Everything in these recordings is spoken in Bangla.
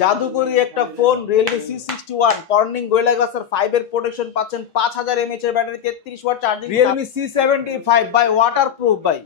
জাদুকরি একটা phone Realme C61 Corning Gorilla Glass 5 এর প্রোটেকশন পাচ্ছেন 5000 mAh এর battery 33 watt charging Realme C75 বাই ওয়াটারপ্রুফ ভাই।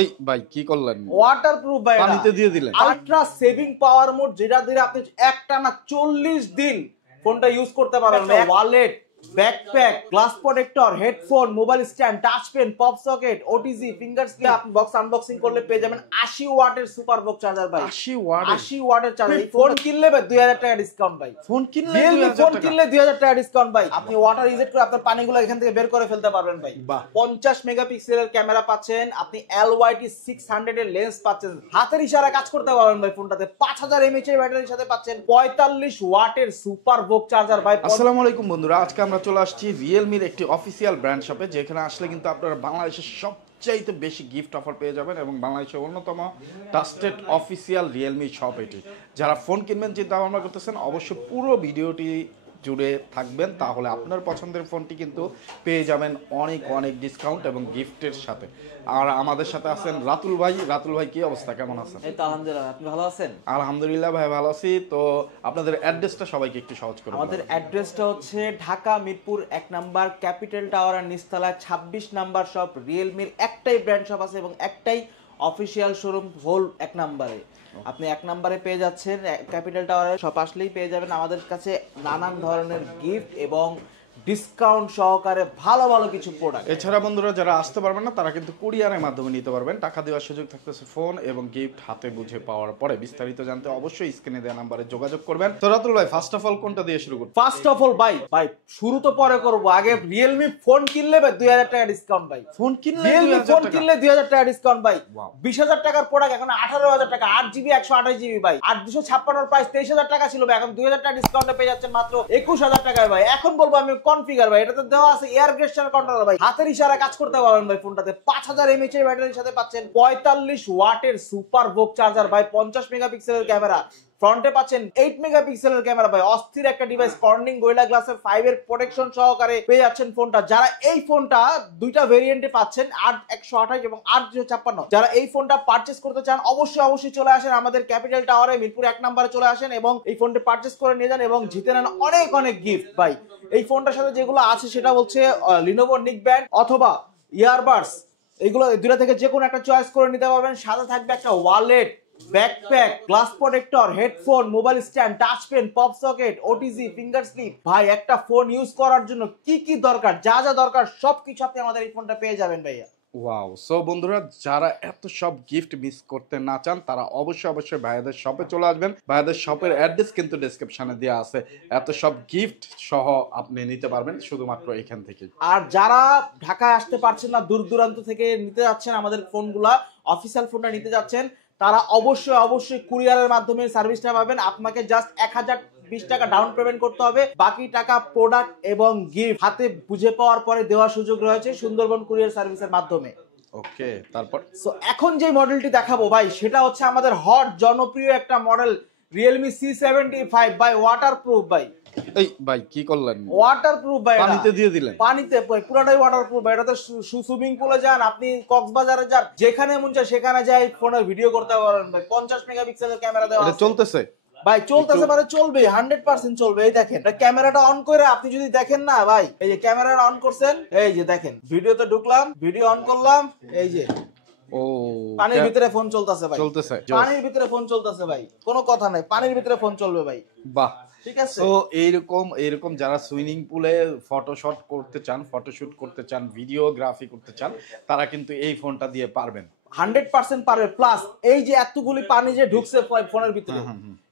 এই ভাই কি করলেন? ওয়াটারপ্রুফ ভাই, পানিতে দিয়ে দিলেন। আলট্রা সেভিং পাওয়ার মোড, যেটা দিয়ে আপনি একটানা 40 দিন ফোনটা ইউজ করতে পারবেন। Wallet, backpack, glass protector, headphone, mobile stand, touch pen, pop socket, OTG, finger slip. আপনি বক্স আনবক্সিং করলে পেয়ে যাবেন 80 ওয়াটের সুপার বক্স চার্জার ভাই। 80 ওয়াটের চার্জার। ফোন কিনলে ভাই 2000 টাকা ডিসকাউন্ট ভাই। ফোন কিনলে 2000 টাকা ডিসকাউন্ট ভাই। আপনি ওয়াটার রিজেক্ট করে আপনার পানিগুলো এখান থেকে বের করে ফেলতে পারবেন ভাই। 50 মেগাপিক্সেলের ক্যামেরা পাচ্ছেন, আপনি LYT 600 এর লেন্স পাচ্ছেন, হাতের ইশারায় কাজ করতে পারবেন ভাই ফোনটাতে। 5000 mAh এর ব্যাটারির সাথে পাচ্ছেন 45 ওয়াটের সুপার বক্স চার্জার ভাই। আসসালামু আলাইকুম বন্ধুরা, আজকে আমরা চলে আসছি রিয়েলমির একটি অফিসিয়াল ব্র্যান্ড শপে, যেখানে আসলে কিন্তু আপনারা বাংলাদেশের সবচাইতে বেশি গিফট অফার পেয়ে যাবেন এবং বাংলাদেশের অন্যতম ট্রাস্টেড অফিসিয়াল রিয়েলমি শপ এটি। যারা ফোন কিনবেন চিন্তা ভাবনা করতেছেন, অবশ্যই পুরো ভিডিওটি জুড়ে থাকবেন, তাহলে আপনার পছন্দের ফোনটি কিন্তু পেয়ে যাবেন অনেক অনেক ডিসকাউন্ট এবং গিফটের সাথে। আর আমাদের সাথে আছেন রাতুল ভাই। রাতুল ভাই, কি অবস্থা, কেমন আছেন? এই তো আলহামদুলিল্লাহ, আপনি ভালো আছেন? আলহামদুলিল্লাহ ভাই, ভালো আছি। তো আপনাদের অ্যাড্রেসটা সবাইকে একটু সহজ করে। আমাদের অ্যাড্রেসটা হচ্ছে ঢাকা মিরপুর 1 নাম্বার ক্যাপিটাল টাওয়ারের নিচতলায় 26 নাম্বার শপ। রিয়েলমির একটাই ব্র্যান্ড শপ আছে এবং একটাই অফিসিয়াল শোরুম হোল 1 নাম্বারে। আপনি 1 নাম্বারে পেয়ে যাচ্ছেন, ক্যাপিটাল টাওয়ারের শপ আসলেই পেয়ে যাবেন আমাদের কাছে নানান ধরনের গিফট এবং ডিসকাউন্ট সহকারে ভালো ভালো কিছু প্রোডাক্ট। এছাড়া বন্ধুরা যারা আসতে পারবেন না, তারা কিন্তু কুরিয়ারের মাধ্যমে নিতে পারবেন। টাকা দেওয়ার সুযোগ থাকতেছে ফোন এবং গিফট হাতে বুঝে পাওয়ার পরে। বিস্তারিত জানতে অবশ্যই স্ক্রিনে দেওয়া নাম্বারে যোগাযোগ করবেন। তো রাতুল ভাই, ফার্স্ট অফ অল কোনটা দিয়ে শুরু করব? ফার্স্ট অফ অল ভাই শুরু তো পরে করব, আগে রিয়েলমি ফোন কিনলে ভাই 2000 টাকা ডিসকাউন্ট ভাই। ফোন কিনলে রিয়েলমি ফোন কিনলে 2000 টাকা ডিসকাউন্ট ভাই। 20000 টাকার প্রোডাক্ট এখন 18000 টাকা, 8GB 128GB ভাই। 8256 প্রাইস 23000 টাকা ছিল ভাই, এখন 2000 টাকা ডিসকাউন্টে পেয়ে যাচ্ছেন মাত্র 21000 টাকায় ভাই। এখন বলবো আমি কনফিগার ভাই, এটাতে দেওয়া আছে এয়ার গেস্টার কন্ট্রোলার ভাই, হাতের ইশারায় কাজ করতে পারবেন ভাই ফোনটাতে। 5000 mAh এর ব্যাটারির সাথে পাচ্ছেন 45 ওয়াটের সুপার বক্স চার্জার ভাই। 50 মেগাপিক্সেলের ক্যামেরা, ফ্রন্টে পাচ্ছেন 8 মেগাপিক্সেলের ক্যামেরা ভাই। অস্থির একটা ডিভাইস, কর্নিং গোরিলা গ্লাস 5 এর প্রোটেকশন সহকারে পেয়ে যাচ্ছেন ফোনটা। যারা এই ফোনটা দুইটা ভেরিয়েন্টে পাচ্ছেন, 8128 এবং 8256, যারা এই ফোনটা পারচেজ করতে চান অবশ্যই চলে আসেন আমাদের ক্যাপিটাল টাওয়ারে মিরপুর 1 নম্বরে চলে আসেন এবং এই ফোনটি পারচেজ করে নিয়ে যান এবং জিতে নেন অনেক অনেক গিফট ভাই। এই ফোনটার সাথে যেগুলো আছে সেটা হচ্ছে লিনোভো নিক ব্যান্ড অথবা ইয়ারবাডস, এইগুলো দুটো থেকে যে কোনো একটা চয়েস করে নিতে পারবেন। সাথে থাকবে একটা wallet, backpack, glass protector, headphone, mobile stand, touch pen, pop socket, OTG, finger slip. ভাই একটা ফোন ইউজ করার জন্য কি কি দরকার, যা যা দরকার সবকিছু আপনি আমাদের এই ফোনটা পেয়ে যাবেন ভাইয়া। ওয়াও। সো বন্ধুরা, যারা এত সব গিফট মিস করতে না চান, তারা অবশ্যই ভাইয়াদের শপে চলে আসবেন। ভাইয়াদের শপের অ্যাড্রেস কিন্তু ডেসক্রিপশনে দেওয়া আছে। এত সব গিফট সহ আপনি নিতে পারবেন শুধুমাত্র এখান থেকে। আর যারা ঢাকায় আসতে পারছেন না, দূর দূরান্ত থেকে নিতে যাচ্ছেন আমাদের ফোনগুলা, অফিসিয়াল ফোনটা নিতে যাচ্ছেন, তারা অবশ্যই কুরিয়ারের মাধ্যমে সার্ভিসটা পাবেন। আপনাকে জাস্ট 1020 টাকা ডাউন পেমেন্ট করতে হবে, বাকি টাকা প্রোডাক্ট এবং গিফট হাতে বুঝে পাওয়ার পরে দেওয়ার সুযোগ রয়েছে সুন্দরবন কুরিয়ার সার্ভিসের মাধ্যমে। ওকে, তারপর সো এখন যে মডেলটি দেখাবো ভাই, সেটা হচ্ছে আমাদের হট জনপ্রিয় একটা মডেল Realme C75 বাই ওয়াটারপ্রুফ ভাই। এই ভাই কি করলেন? ওয়াটারপ্রুফ ভাই, পানিতে দিয়ে দিলেন। পানিতে পুরোটাই ওয়াটারপ্রুফ ভাই। এটাতে সুইমিং পুলে যান, আপনি কক্সবাজারে যান, যেখানে মন চায় সেখানে যাই ফোনের ভিডিও করতে পারবেন ভাই। 50 মেগাপিক্সেলের ক্যামেরা দেওয়া আছে। এটা চলতেছে ভাই, চলতেছে মানে চলবে, 100% চলবে। এই দেখেন, ক্যামেরাটা অন করে আপনি যদি দেখেন না ভাই, এই যে ক্যামেরাটা অন করছেন, এই যে দেখেন, ভিডিওতে ঢুকলাম, ভিডিও অন করলাম, এই যে ও পানির ভিতরে ফোন চলতেছে ভাই। চলতেছে, পানির ভিতরে ফোন চলতেছে ভাই, কোনো কথা নাই, পানির ভিতরে ফোন চলবে ভাই। বাহ, ঠিক আছে। তো এইরকম যারা সুইমিং পুলে ফটোশুট করতে চান, ভিডিওগ্রাফি করতে চান, তারা কিন্তু এই ফোনটা দিয়ে পারবেন, 100% পারবে। প্লাস এই যে এতগুলি পানি যে ঢুকছে ফোনের ভিতরে,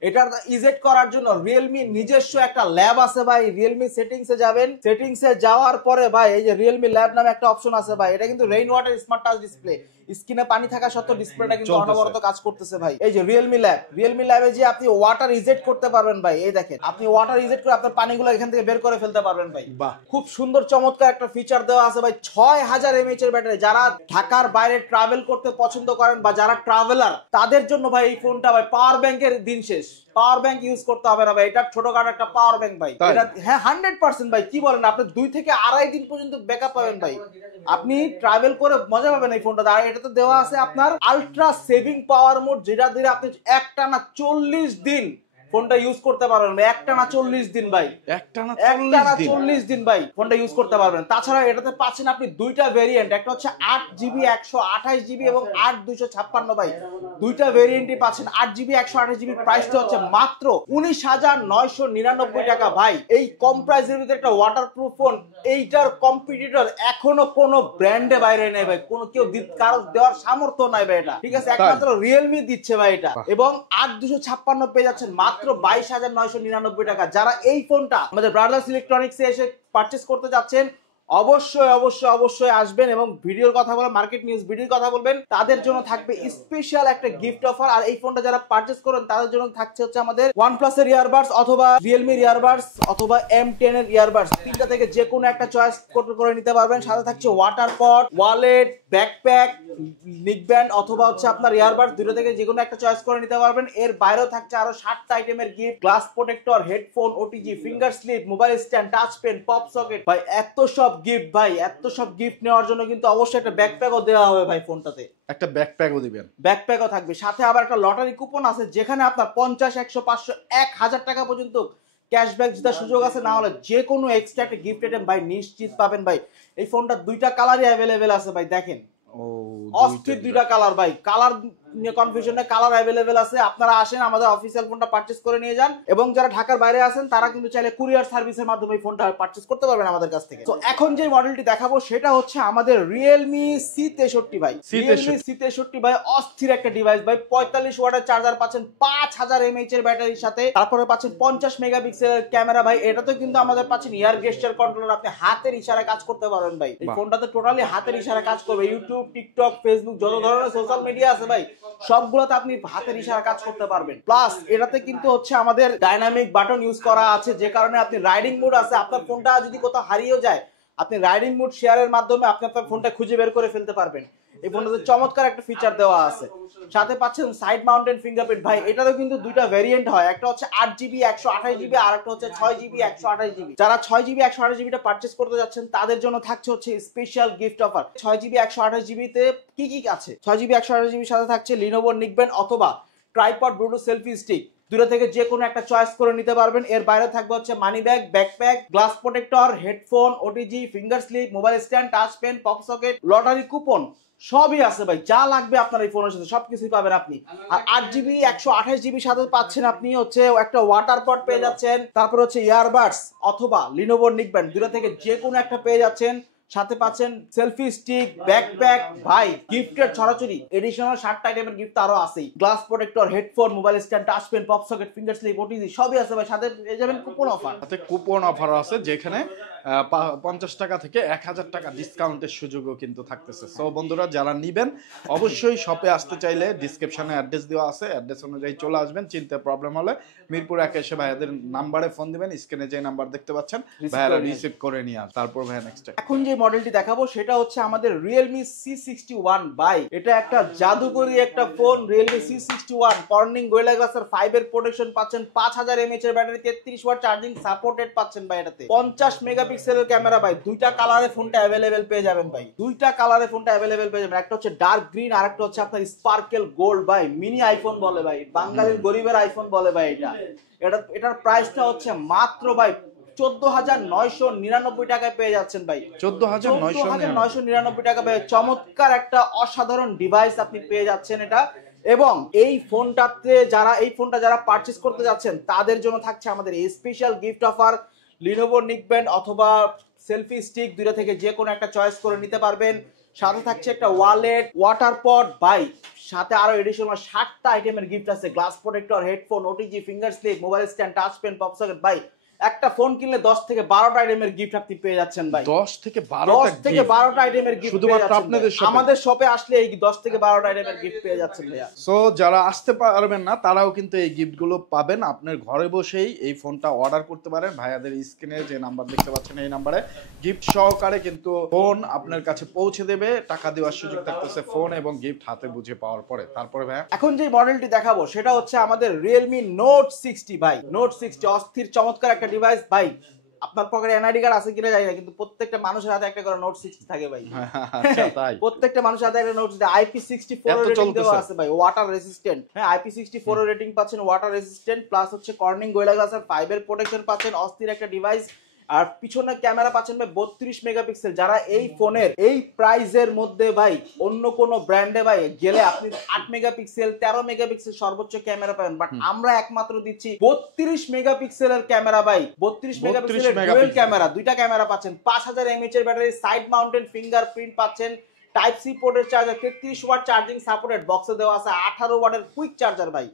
এটা ইজেক্ট করার জন্য রিয়েলমি নিজস্ব একটা ল্যাব আছে ভাই। রিয়েলমি সেটিংসে যাবেন, সেটিংসে যাওয়ার পরে ভাই এই যে রিয়েলমি ল্যাব নামে একটা অপশন আছে ভাই। এটা কিন্তু rain water smart touch display, স্ক্রিনে পানি থাকা সত্ত্বেও ডিসপ্লেটা কিন্তু অনবরত কাজ করতেছে ভাই। এই যে রিয়েলমি ল্যাবে যে আপনি ওয়াটার ইজেক্ট করতে পারবেন ভাই। এই দেখেন, আপনি ওয়াটার ইজেক্ট করে আপনার পানিগুলো এখান থেকে বের করে ফেলতে পারবেন ভাই। খুব সুন্দর চমৎকার একটা ফিচার দেওয়া আছে ভাই। 6000 mAh এর ব্যাটারি। যারা ঢাকার বাইরে ট্রাভেল করতে পছন্দ করেন বা যারা ট্রাভেলার, তাদের জন্য ভাই এই ফোনটা ভাই পাওয়ার ব্যাংকের দিন শেষ। পাওয়ার ব্যাংক ইউজ করতে হবে না ভাই, এটা ছোটখাটো একটা পাওয়ার ব্যাংক ভাই। এটা হ্যাঁ 100% ভাই। কি বলেন, আপনি 2 থেকে আড়াই দিন পর্যন্ত ব্যাকআপ পাবেন ভাই। আপনি ট্রাভেল করে মজা পাবেন এই ফোনটা। আর এটাতে দেওয়া আছে আপনার আলট্রা সেভিং পাওয়ার মোড, যেটা দিয়ে আপনি একটানা 40 দিন ফোনটা ইউজ করতে পারবেন ভাই একটানা 40 দিন ভাই, একটানা একটানা 40 দিন 40 দিন ভাই ফোনটা ইউজ করতে পারবেন। তাছাড়া এটাতে পাচ্ছেন আপনি দুইটা ভেরিয়েন্ট, একটা হচ্ছে 8GB 128GB এবং 8 256 ভাই, দুইটা ভেরিয়েন্টই পাচ্ছেন। 8GB 128GB প্রাইসটা হচ্ছে মাত্র 19,999 টাকা ভাই। এই কম প্রাইসের ভিতরে একটা ওয়াটারপ্রুফ ফোন, এইটার কম্পিটিটর এখনো কোনো ব্র্যান্ডে বাইরে নেই ভাই, কোনো কেউ কারো দেওয়ার সামর্থ্য নাই ভাই এটা, ঠিক আছে? একমাত্র রিয়েলমি দিচ্ছে ভাই এটা। এবং 8 256 পেয়ে যাচ্ছেন মাত্র 22,999 টাকা। যারা এই ফোনটা আমাদের ব্রাদার্স ইলেকট্রনিক্সে এসে পারচেজ করতে যাচ্ছেন, অবশ্যই অবশ্যই অবশ্যই আসবেন এবং ভিডিওর কথা বলবেন, মার্কেট নিউজ ভিডিওর কথা বলবেন, তাদের জন্য থাকবে স্পেশাল একটা গিফট অফার। আর এই ফোনটা যারা পারচেজ করেন তাদের জন্য থাকছে হচ্ছে আমাদের OnePlus এর ইয়ারবাডস অথবা Realme এর ইয়ারবাডস অথবা M10 এর ইয়ারবাডস, তিনটা থেকে যে কোনো একটা চয়েস করে নিতে পারবেন। সাথে থাকছে ওয়াটার পট, ওয়ালেট, ব্যাকপ্যাক, নিকব্যান্ড অথবা হচ্ছে আপনার ইয়ারবাডস, দুটো থেকে যে কোনো একটা চয়েস করে নিতে পারবেন। এর বাইরেও থাকছে আরো 7টা আইটেমের gift, glass protector, headphone, OTG, finger slip, mobile stand, touch pen, pop socket ভাই, এত সব গিফট ভাই। এত সব গিফট নেওয়ার জন্য কিন্তু অবশ্যই একটা ব্যাকপ্যাকও দেওয়া হবে ভাই ফোনটাতে, একটা ব্যাকপ্যাকও দিবেন, ব্যাকপ্যাকও থাকবে। সাথে আবার একটা লটারি কুপন আছে যেখানে আপনার 50, 100, 500, 1000 টাকা পর্যন্ত ক্যাশব্যাক জেতার সুযোগ আছে। না হলে যে কোনো এক্সট্রা একটা গিফট আইটেম ভাই নিশ্চিত পাবেন ভাই। এই ফোনটা দুইটা কালারই অ্যাভেলেবেল আছে ভাই, দেখেন অস্থির দুইটা কালার ভাই, কালার নিয়ে কনফিউশন নেই, কালার অ্যাভেলেবেল আছে। আপনারা আসেন আমাদের অফিসিয়াল ফোনটা পারচেজ করে নিয়ে যান, এবং যারা ঢাকার বাইরে আছেন তারা কিন্তু চাইলে কুরিয়ার সার্ভিসের মাধ্যমে এই ফোনটা পারচেজ করতে পারবেন আমাদের কাছ থেকে। তো এখন যে মডেলটি দেখাবো সেটা হচ্ছে আমাদের Realme C63 ভাই। Realme C63 ভাই অস্থির একটা ডিভাইস ভাই। 45 ওয়াটের চার্জার পাচ্ছেন, 5000 mAh এর ব্যাটারির সাথে, তারপরে পাচ্ছেন 50 মেগাপিক্সেলের ক্যামেরা ভাই। এটাতে কিন্তু আমাদের পাচ্ছেন এয়ার গেস্টার কন্ট্রোলার, আপনি হাতের ইশারায় কাজ করতে পারবেন ভাই। এই ফোনটাতে টোটালি হাতের ইশারায় কাজ করবে। ইউটিউব, টিকটক, ফেসবুক, যত ধরনের সোশ্যাল মিডিয়া আছে ভাই সবগুলোতে আপনি হাতের ইশারা কাজ করতে পারবেন। প্লাস এটাতে কিন্তু হচ্ছে আমাদের ডাইনামিক বাটন ইউজ করা আছে, যে কারণে আপনি রাইডিং মোড আছে, আপনার ফোনটা যদি কোথাও হারিয়েও যায় আপনি রাইডিং মোড শেয়ারের মাধ্যমে আপনি আপনার ফোনটা খুঁজে বের করে ফেলতে পারবেন। এই ফোনটাতে চমৎকার একটা ফিচার দেওয়া আছে। সাথে পাচ্ছেন সাইড মাউন্টেন ফিঙ্গারপ্রিন্ট ভাই। এটারও কিন্তু দুইটা ভেরিয়েন্ট হয়, একটা হচ্ছে 8GB 128GB আর একটা হচ্ছে 6GB 128GB। যারা 6GB 128GB টা পারচেজ করতে যাচ্ছেন তাদের জন্য থাকছে হচ্ছে special gift offer. 6GB 128GB তে কি কি আছে? 6GB 128GB সাথে থাকছে Lenovo নিকব্যান্ড অথবা ট্রাইপড ব্লুটুথ সেলফি স্টিক, দুটো থেকে যে কোনো একটা চয়েস করে নিতে পারবেন। এর বাইরে থাকবে হচ্ছে money bag, backpack, glass protector, headphone, OTG, finger slip, mobile stand, touch pen, pop socket, lottery coupon, সবই আছে ভাই। যা লাগবে আপনার এই ফোনের সাথে সবকিছুই পাবেন আপনি। আর 8GB 128GB সাথে পাচ্ছেন আপনি হচ্ছে একটা ওয়াটার পট পেয়ে যাচ্ছেন, তারপর হচ্ছে ইয়ারবাডস অথবা লিনোভো নিকব্যান্ড, দুটো থেকে যে কোনো একটা পেয়ে যাচ্ছেন। সাথে পাচ্ছেন সেলফি স্টিক, ব্যাকপ্যাক ভাই, গিফটের ছড়াছড়ি, এডিশনাল 7টা আইটেমের গিফট আরো আছেই। Glass protector, headphone, mobile stand, touch pen, pop socket, finger slip, OTG সবই আছে ভাই। সাথে পেয়ে যাবেন কুপন অফার। সাথে কুপন অফার আছে যেখানে 50 টাকা থেকে 1000 টাকা ডিসকাউন্টের সুযোগও কিন্তু থাকতেছে। সো বন্ধুরা যারা নিবেন অবশ্যই শপে আসতে চাইলে ডিসক্রিপশনে অ্যাড্রেস দেওয়া আছে, অ্যাড্রেস অনুযায়ী চলে আসবেন। চিনতে প্রবলেম হলে মিরপুর 1 এসে ভাইয়াদের নাম্বারে ফোন দিবেন, স্ক্রিনে যে নাম্বার দেখতে পাচ্ছেন ভাইয়ারা রিসিভ করে নিয়ে আসবে। তারপর ভাইয়া নেক্সট এখন যে মডেলটি দেখাবো সেটা হচ্ছে আমাদের Realme C61 ভাই। এটা একটা জাদুকরি একটা phone, Realme C61 Corning Gorilla Glass 5 এর প্রোটেকশন পাচ্ছেন, 5000 mAh এর ব্যাটারি, 33 ওয়াট চার্জিং সাপোর্টেড পাচ্ছেন ভাই। এটাতে 50 মেগাপিক্সেলের ক্যামেরা ভাই। দুইটা কালারে ফোনটা अवेलेबल পেয়ে যাবেন ভাই, দুইটা কালারে ফোনটা अवेलेबल পেয়ে যাবেন। একটা হচ্ছে ডার্ক গ্রিন আর একটা হচ্ছে আপনার স্পার্কেল গোল্ড ভাই। মিনি আইফোন বলে ভাই, বাঙালির গরিবের আইফোন বলে ভাই। এটার প্রাইসটা হচ্ছে মাত্র ভাই 14,999 টাকায় পেয়ে যাচ্ছেন ভাই। 14,999 টাকা ভাই। চমৎকার একটা অসাধারণ ডিভাইস আপনি পেয়ে যাচ্ছেন এটা। এবং এই ফোনটা যারা পারচেজ করতে যাচ্ছেন তাদের জন্য থাকছে আমাদের এই special gift offer. Lenovo neckband অথবা সেলফি স্টিক, দুইটা থেকে যে কোনো একটা চয়েস করে নিতে পারবেন। সাথে থাকছে একটা ওয়ালেট, ওয়াটার পট ভাই। সাথে আরো এডিশনাল 7টা আইটেমের গিফট আছে, glass protector, headphone, OTG, finger slip, mobile stand, touch pen, pop socket ভাই। একটা ফোন কিনলে 10 থেকে 12টা আইটেমের গিফট আপনি পেয়ে যাচ্ছেন ভাই। 10 থেকে 12টা আইটেমের গিফট শুধুমাত্র আপনাদের শপে। আমাদের শপে আসলে এই 10 থেকে 12টা আইটেমের গিফট পেয়ে যাচ্ছেন ভাইয়া। সো যারা আসতে পারবেন না তারাও কিন্তু এই গিফটগুলো পাবেন। আপনার ঘরে বসেই এই ফোনটা অর্ডার করতে পারেন। ভাইয়াদের স্ক্রিনে যে নাম্বার দেখতে পাচ্ছেন এই নাম্বারে গিফট সহকারে কিন্তু ফোন আপনার কাছে পৌঁছে দেবে। টাকা দেওয়ার সুযোগ থাকতেছে ফোন এবং গিফট হাতে বুঝে পাওয়ার পরে। তারপরে ভাইয়া এখন যে মডেলটি দেখাবো সেটা হচ্ছে আমাদের Realme Note 60 ভাই। Note 60 অস্থির চমৎকার একটা ডিভাইস ভাই। আপনার পকেটে এনআইডি কার্ড আছে কিনা জানি না, কিন্তু প্রত্যেকটা মানুষের হাতে একটা করে নোট 60 থাকে ভাই। আচ্ছা তাই? প্রত্যেকটা মানুষের হাতে একটা নোট IP64 এত রেটিং দেওয়া চলতেছে? আছে ভাই, ওয়াটার রেসিস্ট্যান্ট। হ্যাঁ, IP64 রেটিং পাচ্ছেন, ওয়াটার রেসিস্ট্যান্ট, প্লাস হচ্ছে কর্নিং গোরিলা গ্লাসের 5 এর প্রোটেকশন পাচ্ছেন, অস্থির একটা ডিভাইস। আর পিছনে ক্যামেরা পাচ্ছেন ভাই 32 মেগাপিক্সেল। যারা এই ফোনের এই প্রাইজের মধ্যে ভাই অন্য কোন ব্র্যান্ডে ভাই গেলে আপনি 8 মেগাপিক্সেল 13 মেগাপিক্সেল সর্বোচ্চ ক্যামেরা পাবেন, বাট আমরা একমাত্র দিচ্ছি 32 মেগাপিক্সেলের ক্যামেরা ভাই। 32 মেগাপিক্সেলের ডুয়াল ক্যামেরা, দুইটা ক্যামেরা পাচ্ছেন, 5000 mAh এর ব্যাটারি, সাইড মাউন্টেড ফিঙ্গারপ্রিন্ট পাচ্ছেন, টাইপ সি পোর্টের চার্জার, 33 ওয়াট চার্জিং সাপোর্টেড, বক্সে দেওয়া আছে 18 ওয়াটের কুইক চার্জার ভাই।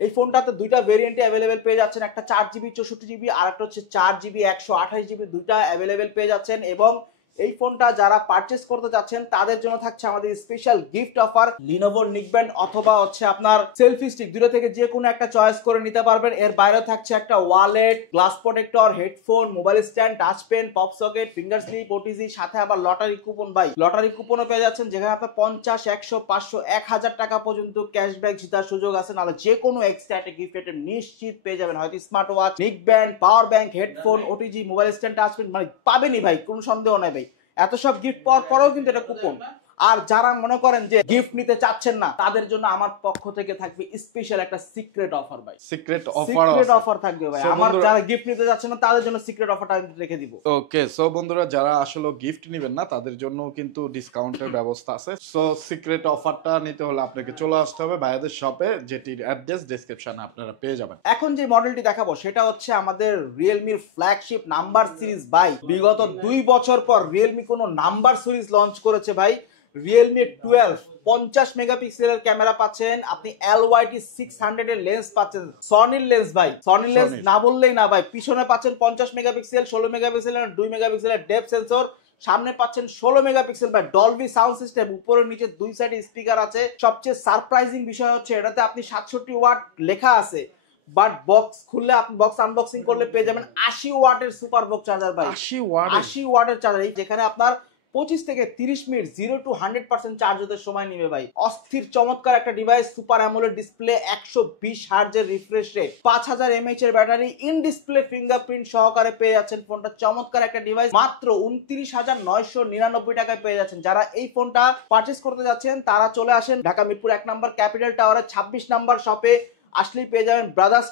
এই ফোনটাতে দুইটা ভেরিয়েন্টে অ্যাভেলেবেল পেয়ে যাচ্ছেন, একটা 4GB 64GB আর একটা হচ্ছে 4GB 128GB, দুইটা অ্যাভেলেবেল পেয়ে যাচ্ছেন। এবং এই ফোনটা যারা পারচেজ করতে যাচ্ছেন তাদের জন্য থাকছে আমাদের special gift offer, Lenovo neckband অথবা হচ্ছে আপনার সেলফি স্টিক, দুটো থেকে যে কোনো একটা চয়েস করে নিতে পারবেন। এর বাইরে থাকছে একটা wallet, glass protector, headphone, mobile stand, touch pen, pop socket, finger slip, OTG, সাথে আবার লটারি কুপন ভাই। লটারি কুপনও পেয়ে যাচ্ছেন, যেখানে আপনার 50, 100, 500, 1000 টাকা পর্যন্ত ক্যাশব্যাক জেতার সুযোগ আছে। নাহলে যে কোনো এক্সট্রা একটা গিফট আইটেম নিশ্চিত পেয়ে যাবেন, হয়তো smart watch, neckband, power bank, headphone, OTG, mobile stand, touch pen, মানে পাবেনই ভাই, কোনো সন্দেহ নাই ভাই। এত সব গিফট পাওয়ার পরেও কিন্তু এটা কুপন। আর যারা মনে করেন যে গিফট নিতে চাচ্ছেন না, তাদের জন্য আমার পক্ষ থেকে থাকবে স্পেশাল একটা সিক্রেট অফার ভাই। সিক্রেট অফার থাকবে ভাই। আমার যারা গিফট নিতে যাচ্ছেন না তাদের জন্য সিক্রেট অফারটা আমি রেখে দিব। ওকে, সো বন্ধুরা যারা আসলে গিফট নেবেন না তাদের জন্য কিন্তু ডিসকাউন্টের ব্যবস্থা আছে। সো সিক্রেট অফারটা নিতে হলে আপনাকে চলে আসতে হবে ভাইয়াদের শপে, যেটির অ্যাড্রেস ডেসক্রিপশনে আপনারা পেয়ে যাবেন। এখন যে মডেলটি দেখাবো সেটা হচ্ছে আমাদের রিয়েলমির ফ্ল্যাগশিপ নাম্বার সিরিজ ভাই। বিগত 2 বছর পর রিয়েলমি কোনো নাম্বার সিরিজ লঞ্চ করেছে ভাই। রিয়েলমি 12 50 মেগাপিক্সেলের ক্যামেরা পাচ্ছেন, আপনি LYT 600 এর লেন্স পাচ্ছেন, সনির লেন্স ভাই, সনির লেন্স না বললেই না ভাই। পিছনে পাচ্ছেন 50 মেগাপিক্সেল, 16 মেগাপিক্সেলের 2 মেগাপিক্সেলের ডেপথ সেন্সর, সামনে পাচ্ছেন 16 মেগাপিক্সেল ভাই, ডলবি সাউন্ড সিস্টেম, উপরে নিচে দুই সাইডে স্পিকার আছে। সবচেয়ে সারপ্রাইজিং বিষয় হচ্ছে এটাতে আপনি 67 ওয়াট লেখা আছে, বাট বক্স খুললে আপনি বক্স আনবক্সিং করলে পেয়ে যাবেন 80 ওয়াটের সুপার বক্স চার্জার ভাই। 80 ওয়াটের চার্জার, যেখানে আপনার 25 থেকে 30 মিনিট 0 to 100% চার্জ হতে সময় নেবে ভাই। অস্থির চমৎকার একটা ডিভাইস, সুপার অ্যামোলেড ডিসপ্লে, 120 হার্টজের রিফ্রেশ রেট, 5000 mAh এর ব্যাটারি, ইন ডিসপ্লে ফিঙ্গারপ্রিন্ট সহকারে পেয়ে যাচ্ছেন ফোনটা। চমৎকার একটা ডিভাইস, মাত্র 29,999 টাকায় পেয়ে যাচ্ছেন। যারা এই ফোনটা পারচেজ করতে যাচ্ছেন তারা চলে আসেন ঢাকা মিরপুর 1 নম্বর ক্যাপিটাল টাওয়ারের 26 নম্বর শপে। আসলেই পেয়ে যাবেন ব্রাদার্স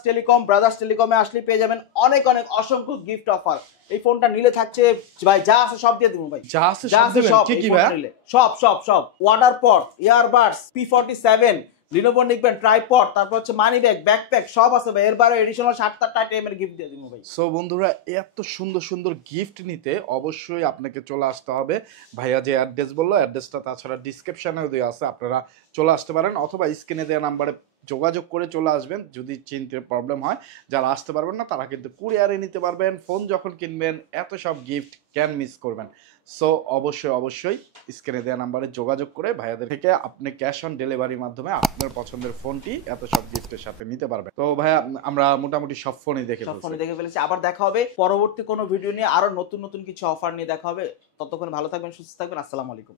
টেলিকমে আসলেই পেয়ে যাবেন অনেক অনেক অসংখ্য গিফট অফার। এই ফোনটা নিলে থাকছে ভাই যা আছে সব দিয়ে দিব ভাই, যা আছে সব কি কি ভাই? সব water pot, earbuds, P47, Lenovo নিকবেন, ট্রাইপড, তারপর হচ্ছে মানি ব্যাগ, ব্যাকপ্যাক সব আছে ভাই। এর বাইরে এডিশনাল 7টা আইটেমের গিফট দিয়ে দিব ভাই। সো বন্ধুরা এত সুন্দর সুন্দর গিফট নিতে অবশ্যই আপনাকে চলে আসতে হবে। ভাইয়া যে অ্যাড্রেস বললো অ্যাড্রেসটা তাছাড়া ডিসক্রিপশনেও দেওয়া আছে, আপনারা চলে আসতে পারেন অথবা স্ক্রিনে দেওয়া নাম্বারে যোগাযোগ করে চলে আসবেন যদি চিনতে প্রবলেম হয়। যারা আসতে পারবেন না তারা কিন্তু কুরিয়ারে নিতে পারবেন। ফোন যখন কিনবেন এত সব গিফট ক্যান মিস করবেন। সো অবশ্যই স্ক্রিনে দেওয়া নাম্বারে যোগাযোগ করে ভাইয়াদের থেকে আপনি ক্যাশ অন ডেলিভারির মাধ্যমে আপনার পছন্দের ফোনটি এত সব গিফটের সাথে নিতে পারবেন। তো ভাইয়া আমরা মোটামুটি সব ফোনই দেখে ফেলেছি। আবার দেখা হবে পরবর্তী কোনো ভিডিও নিয়ে, আরো নতুন নতুন কিছু অফার নিয়ে দেখা হবে। ততক্ষণ ভালো থাকবেন, সুস্থ থাকবেন। আসসালামু আলাইকুম।